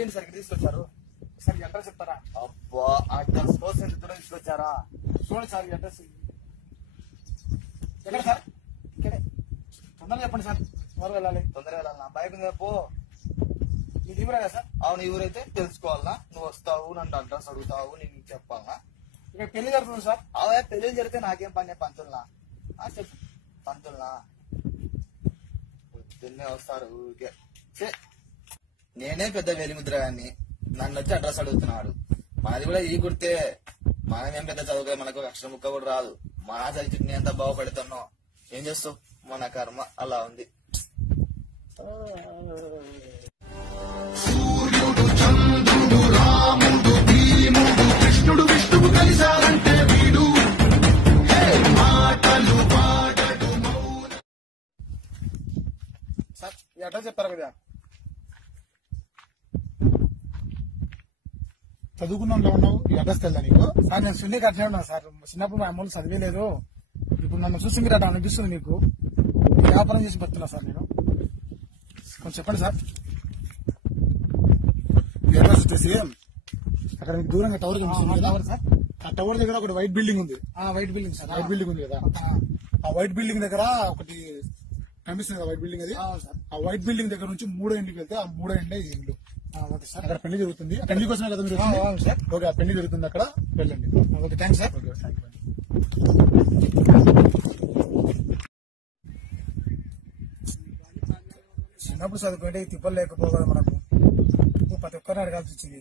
ఏంటి సార్ ఇక్కడ తీసుకొచ్చారు? సార్ ఈ అడ్రస్ చెప్తారా? అబ్బా అడ్రస్ కోసం దూరం తీసుకొచ్చారా? చూడండి సార్ ఈ అడ్రస్ ఎక్కడ సార్? ఇక్కడే. తొందరగా చెప్పండి సార్, త్వరగా వెళ్ళాలి. తొందరగా వెళ్ళాలన్నా? బైక్ మీద పో. ఇది ఊరేగా సార్? అవును, ఈ ఊరైతే తెలుసుకోవాలన్నా. నువ్వు వస్తావు, నన్ను అడ్రస్ అడుగుతావు, నేను నీకు చెప్పాలనా? ఇక్కడ పెళ్లి జరుగుతుంది సార్. అవే పెళ్లి జరిగితే నాకేం పని? పంతులనా? చెప్పు. పంతులనా? పొద్దున్నే వస్తారు ఊరికే. నేనే పెద్ద వేలిముద్రగాన్ని, నన్ను వచ్చి అడ్రస్ అడుగుతున్నాడు. మనది కూడా ఈ గుర్తే. మనమేం పెద్ద చదువుగా, మనకు అక్షరం ముక్క కూడా రాదు. మా చదివి నేను ఎంత బాగుపడుతున్నావు. ఏం చేస్తావు, మన కర్మ అలా ఉంది. సూర్యుడు, చంద్రుడు, రాముడు, భీముడు, కృష్ణుడు, విష్ణువు కలిశారంటే వీడు మాటలు పాడడు మౌన. సార్ ఈ అడ్రస్ చెప్పారు కదా? చదువుకున్నా ఉన్నావు, ఈ అడ్రస్ తెల్లా నీకు? సార్ నేను సున్నీ కట్టినా ఉన్నా సార్. చిన్నప్పుడు మా అమ్మలు చదివేలేదు. ఇప్పుడు నన్ను చూసి మీరు అట్లా అనిపిస్తుంది మీకు. వ్యాపారం చేసి బతున్నా సార్ నేను. కొంచెం చెప్పండి సార్. ఈ అడ్రస్ వచ్చేసి అక్కడ మీకు దూరంగా టవర్ కనిపిస్తుంది కదా సార్. ఆ టవర్ దగ్గర ఒకటి వైట్ బిల్డింగ్ ఉంది. White building sir. White building ఉంది కదా, ఆ వైట్ బిల్డింగ్ దగ్గర ఒకటి కనిపిస్తుంది కదా వైట్ బిల్డింగ్. అది ఆ వైట్ బిల్డింగ్ దగ్గర నుంచి 3వ ఇంటికి వెళ్తే ఆ 3వ ఇంటే ఈ ఇల్లు. Okay sir. అక్కడ పెళ్లి జరుగుతుంది. ఆ పెళ్లి కోసమే కదా మీరు వచ్చింది? సార్. ఓకే, ఆ పెళ్లి జరుగుతుంది అక్కడ, వెళ్ళండి. Okay, thanks sir. Okay, thank you. చిన్నప్పుడు చదువుకుంటే ఈ తిప్పలు లేకపోగా మనకు ప్రతి ఒక్కరిని అడగాల్సి వచ్చింది.